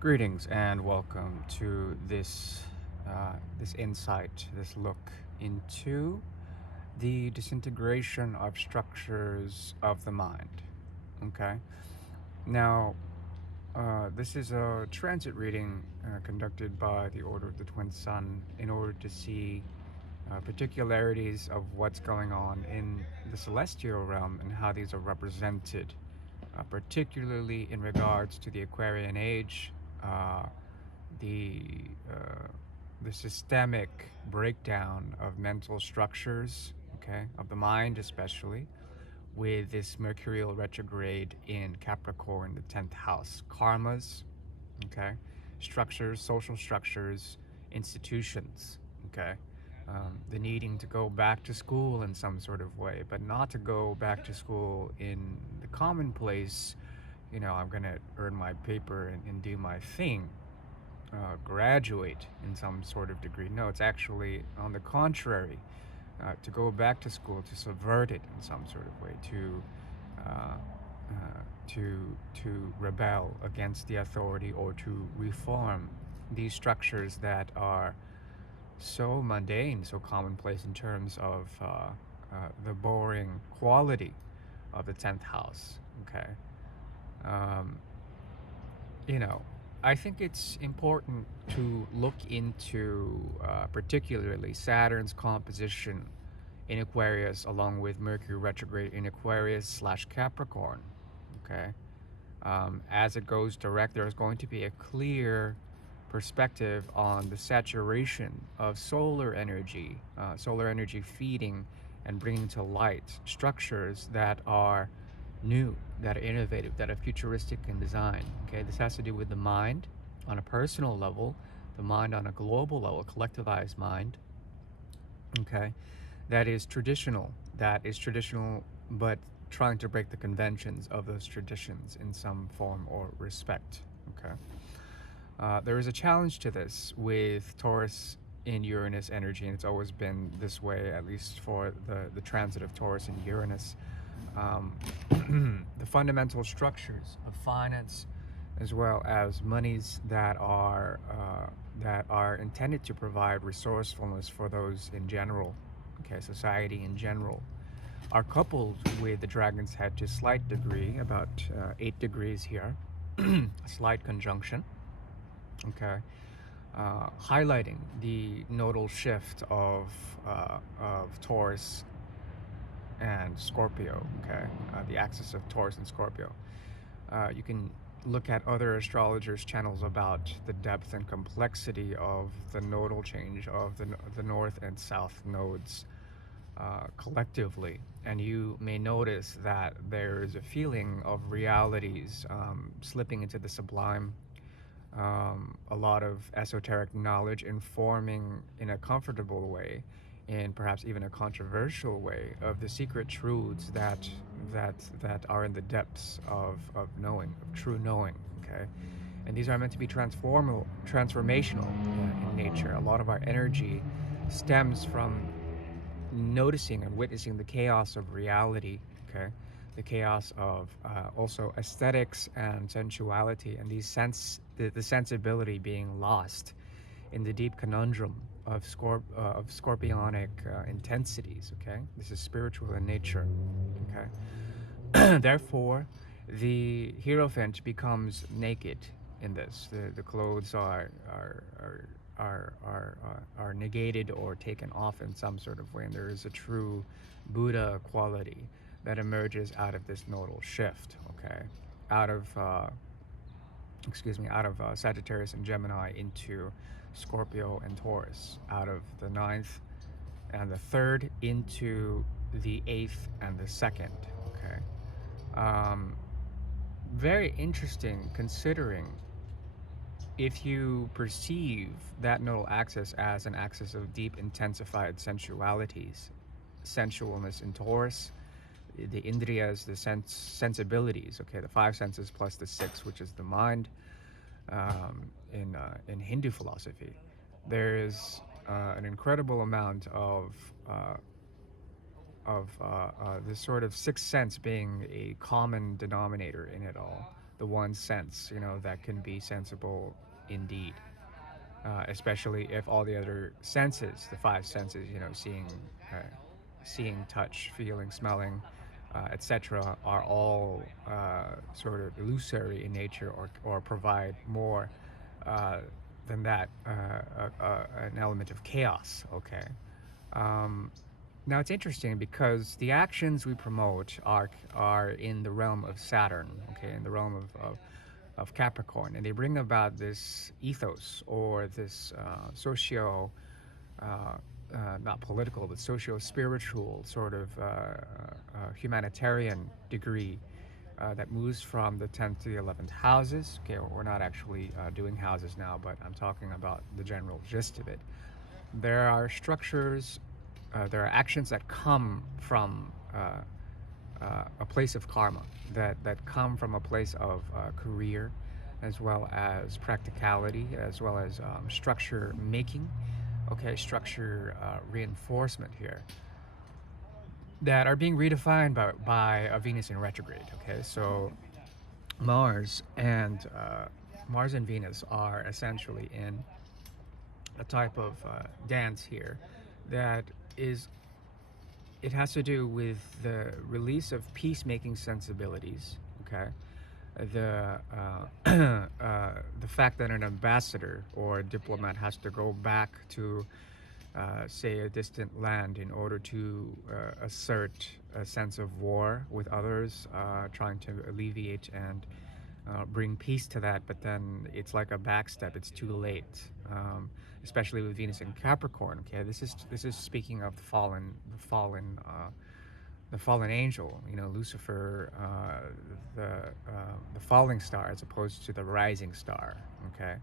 Greetings and welcome to this insight, this look into the disintegration of structures of the mind. Okay. Now, this is a transit reading conducted by the Order of the Twin Sun in order to see particularities of what's going on in the celestial realm and how these are represented, particularly in regards to the Aquarian age. Uh, the uh, the systemic breakdown of mental structures, okay, of the mind especially, with this mercurial retrograde in Capricorn, the 10th house, karmas, okay, structures, social structures, institutions, okay, the needing to go back to school in some sort of way, but not to go back to school in the commonplace, I'm gonna earn my paper and do my thing, graduate in some sort of degree. No, it's actually on the contrary, to go back to school, to subvert it in some sort of way, uh, to rebel against the authority or to reform these structures that are so mundane, so commonplace in terms of the boring quality of the 10th house. Okay. Um, you know, I think it's important to look into particularly Saturn's composition in Aquarius along with Mercury retrograde in Aquarius slash Capricorn. Okay. As it goes direct, there's going to be a clear perspective on the saturation of solar energy feeding and bringing to light structures that are new, that are innovative, that are futuristic in design. Okay, this has to do with the mind on a personal level, the mind on a global level, collectivized mind. Okay, that is traditional, but trying to break the conventions of those traditions in some form or respect. Okay. There is a challenge to this with Taurus in Uranus energy, and it's always been this way, at least for the transit of Taurus and Uranus. Um, the fundamental structures of finance, as well as monies that are intended to provide resourcefulness for those in general, okay, society in general, are coupled with the dragon's head to a slight degree, about 8 degrees here, a slight conjunction, okay, highlighting the nodal shift of Taurus and Scorpio, okay, the axis of Taurus and Scorpio. You can look at other astrologers' channels about the depth and complexity of the nodal change of the north and south nodes collectively. And you may notice that there is a feeling of realities slipping into the sublime, a lot of esoteric knowledge informing in a comfortable way, and perhaps even a controversial way, of the secret truths that are in the depths of knowing, of true knowing. Okay, and these are meant to be transformational in nature. A lot of our energy stems from noticing and witnessing the chaos of reality. Okay, the chaos of also aesthetics and sensuality, and the sensibility being lost in the deep conundrum of scorpionic intensities. Okay, this is spiritual in nature. Okay, therefore, the hierophant becomes naked in this. The clothes are negated or taken off in some sort of way, and there is a true Buddha quality that emerges out of this nodal shift. Okay, out of Sagittarius and Gemini into Scorpio and Taurus, out of the ninth and the third into the eighth and the second. Okay, um, very interesting, considering if you perceive that nodal axis as an axis of deep intensified sensualities, sensualness in Taurus, the indriyas, the sensibilities, okay, the five senses plus the six, which is the mind, in Hindu philosophy, there is an incredible amount of this sort of sixth sense being a common denominator in it all. the one sense, that can be sensible indeed. Especially if all the other senses, the five senses, seeing, touch, feeling, smelling, etc., are all sort of illusory in nature, or provide more uh, than that, an element of chaos. Okay. Um, Now it's interesting because the actions we promote are in the realm of Saturn, okay, in the realm of Capricorn, and they bring about this ethos, or this not political, but socio-spiritual sort of humanitarian degree that moves from the 10th to the 11th houses. Okay, we're not actually doing houses now, but I'm talking about the general gist of it. There are structures, there are actions that come from a place of karma, that come from a place of career, as well as practicality, as well as structure making, okay, structure reinforcement here, that are being redefined by a Venus in retrograde. Okay, so Mars and Mars and Venus are essentially in a type of dance here that is, it has to do with the release of peacemaking sensibilities. Okay, the fact that an ambassador or a diplomat has to go back to say a distant land in order to assert a sense of war with others, trying to alleviate and bring peace to that, but then it's like a backstep. It's too late, especially with Venus in Capricorn. Okay, this is speaking of the fallen angel. Lucifer, the falling star, as opposed to the rising star. Okay,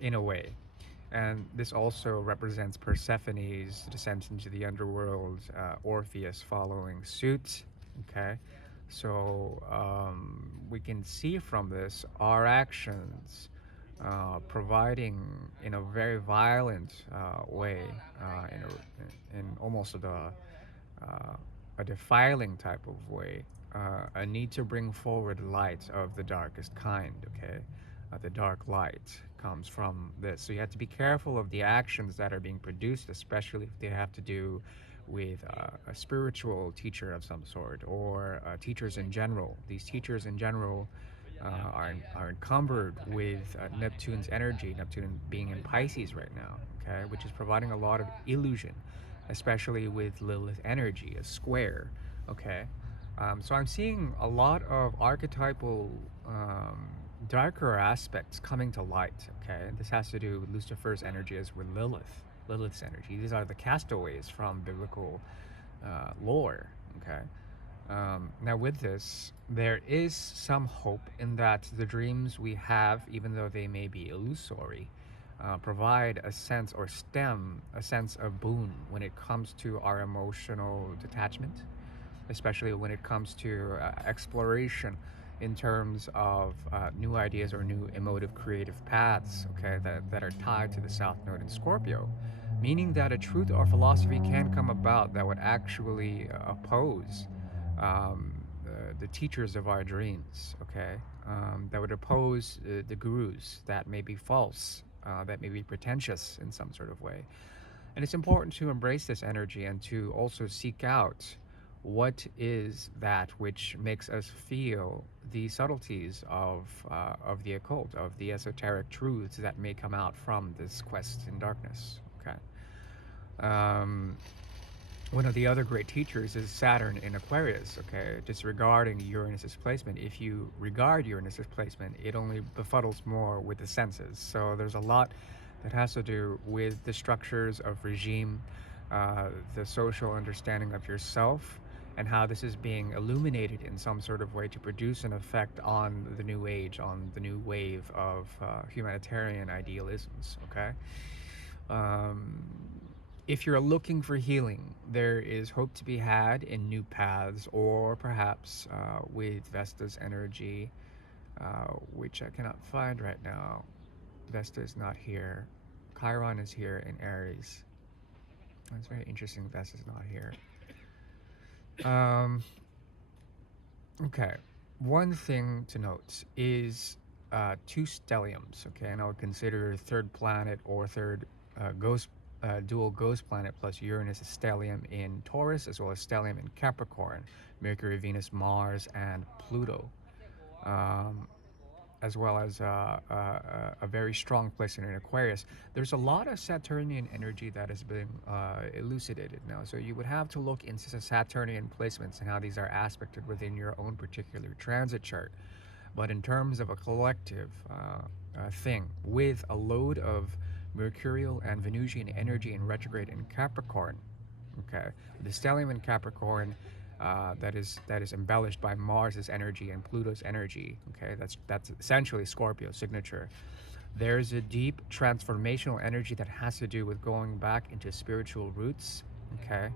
in a way. And this also represents Persephone's descent into the underworld, Orpheus following suit. Okay, so we can see from this our actions providing in a very violent way, in almost a defiling type of way, a need to bring forward light of the darkest kind. Okay, the dark light comes from this. So you have to be careful of the actions that are being produced, especially if they have to do with a spiritual teacher of some sort, or teachers in general. These teachers in general are encumbered with Neptune's energy, Neptune being in Pisces right now, okay, which is providing a lot of illusion, especially with Lilith energy, a square, okay. So I'm seeing a lot of archetypal darker aspects coming to light, okay. This has to do with Lucifer's energy as with Lilith's energy. These are the castaways from biblical lore, okay. Now, with this, there is some hope in that the dreams we have, even though they may be illusory, provide a sense, or stem a sense of boon when it comes to our emotional detachment, especially when it comes to exploration in terms of new ideas or new emotive creative paths, okay, that are tied to the South Node in Scorpio, meaning that a truth or philosophy can come about that would actually oppose the teachers of our dreams, okay, that would oppose the gurus that may be false, that may be pretentious in some sort of way. And it's important to embrace this energy and to also seek out what is that which makes us feel the subtleties of the occult, of the esoteric truths that may come out from this quest in darkness. Okay. Um, One of the other great teachers is Saturn in Aquarius. Okay, disregarding Uranus's placement. If you regard Uranus's placement, it only befuddles more with the senses. So there's a lot that has to do with the structures of regime, the social understanding of yourself, and how this is being illuminated in some sort of way to produce an effect on the new age, on the new wave of humanitarian idealisms. Okay. Um, if you're looking for healing, there is hope to be had in new paths, or perhaps with Vesta's energy, which I cannot find right now. Vesta is not here. Chiron is here in Aries. It's very interesting. Vesta's not here. Um, okay. One thing to note is two stelliums, okay, and I would consider third planet or third ghost dual ghost planet plus Uranus a stellium in Taurus as well as stellium in Capricorn, Mercury, Venus, Mars, and Pluto. Um, as well as a very strong placement in Aquarius. There's a lot of Saturnian energy that has been elucidated now. So you would have to look into the Saturnian placements and how these are aspected within your own particular transit chart. But in terms of a collective thing, with a load of Mercurial and Venusian energy in retrograde in Capricorn, okay, the stellium in Capricorn that is embellished by Mars's energy and Pluto's energy. Okay, that's essentially Scorpio's signature. There's a deep transformational energy that has to do with going back into spiritual roots. Okay,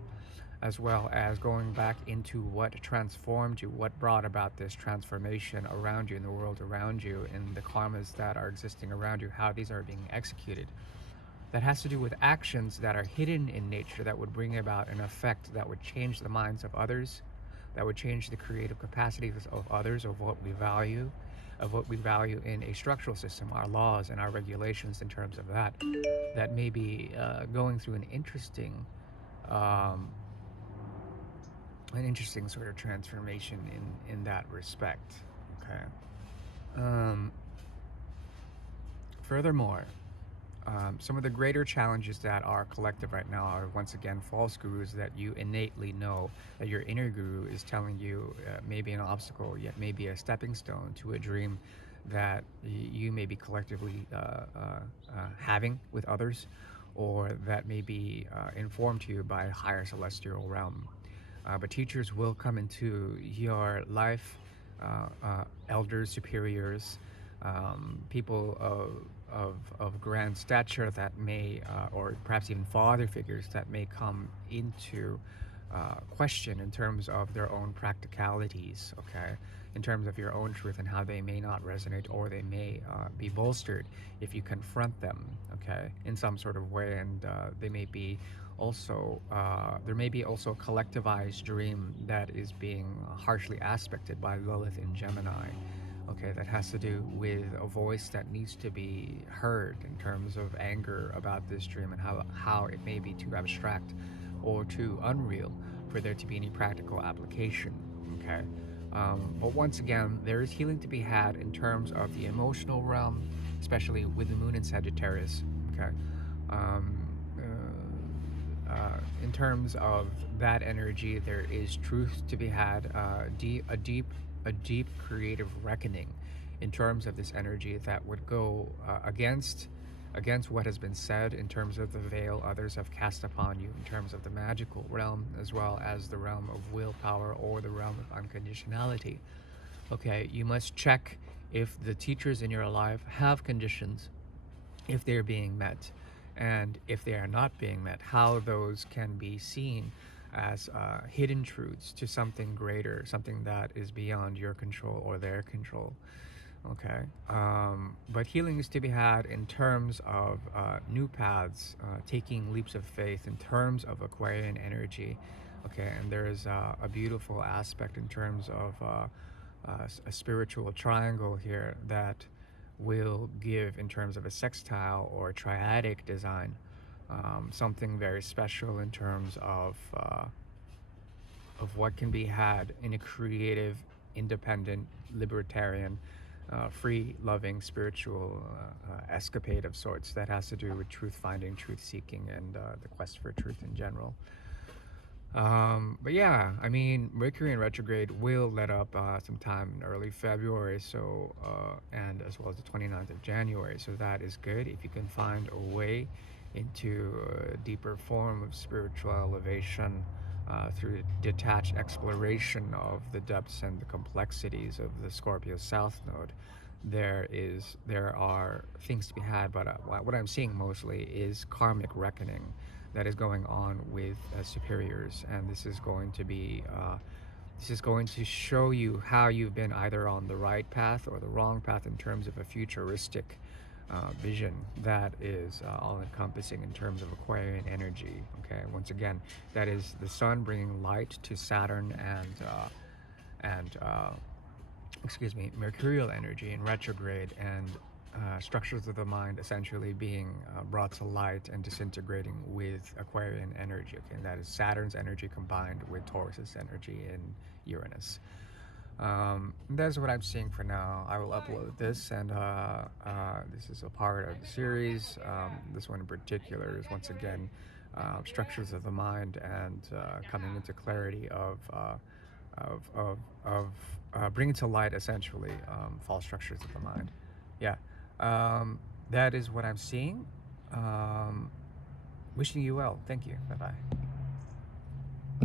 as well as going back into what transformed you, what brought about this transformation around you in the world around you, and the karmas that are existing around you, how these are being executed. That has to do with actions that are hidden in nature that would bring about an effect that would change the minds of others, that would change the creative capacities of others, of what we value in a structural system, our laws and our regulations in terms of that, that may be going through um, an interesting sort of transformation in that respect. Okay. Um, Furthermore, some of the greater challenges that are collective right now are once again false gurus that you innately know that your inner guru is telling you may be an obstacle, yet maybe a stepping stone to a dream that you may be collectively having with others, or that may be informed to you by a higher celestial realm. But teachers will come into your life, elders, superiors, people of grand stature that may, or perhaps even father figures that may come into question in terms of their own practicalities, okay? In terms of your own truth and how they may not resonate or they may be bolstered if you confront them, okay, in some sort of way. And they may be also, there may be also a collectivized dream that is being harshly aspected by Lilith in Gemini. Okay, that has to do with a voice that needs to be heard in terms of anger about this dream and how it may be too abstract or too unreal for there to be any practical application. Okay, but once again, there is healing to be had in terms of the emotional realm, especially with the moon in Sagittarius. Okay, um, in terms of that energy, there is truth to be had, a deep creative reckoning in terms of this energy that would go against what has been said in terms of the veil others have cast upon you in terms of the magical realm as well as the realm of willpower or the realm of unconditionality. Okay, you must check if the teachers in your life have conditions, if they're being met, and if they are not being met, how those can be seen as hidden truths to something greater, something that is beyond your control or their control. Okay, but healing is to be had in terms of new paths, taking leaps of faith in terms of Aquarian energy. Okay, and there's a beautiful aspect in terms of a spiritual triangle here that will give, in terms of a sextile or triadic design, something very special in terms of what can be had in a creative, independent, libertarian, free loving spiritual escapade of sorts that has to do with truth finding, truth seeking, and the quest for truth in general. But yeah, I mean, Mercury in retrograde will let up sometime in early February, so and as well as the 29th of January. So that is good if you can find a way into a deeper form of spiritual elevation through detached exploration of the depths and the complexities of the Scorpio South Node. There are things to be had, but what I'm seeing mostly is karmic reckoning that is going on with superiors, and this is going to show you how you've been either on the right path or the wrong path in terms of a futuristic vision that is all encompassing in terms of Aquarian energy. Okay, once again, that is the sun bringing light to Saturn and excuse me, mercurial energy in retrograde, and structures of the mind essentially being brought to light and disintegrating with Aquarian energy. Okay, and that is Saturn's energy combined with Taurus's energy in Uranus. That's what I'm seeing for now. I will upload this, and this is a part of the series. This one in particular is once again structures of the mind and coming into clarity of of of bringing to light essentially false structures of the mind. Yeah, that is what I'm seeing. Um, Wishing you well. Thank you. Bye bye.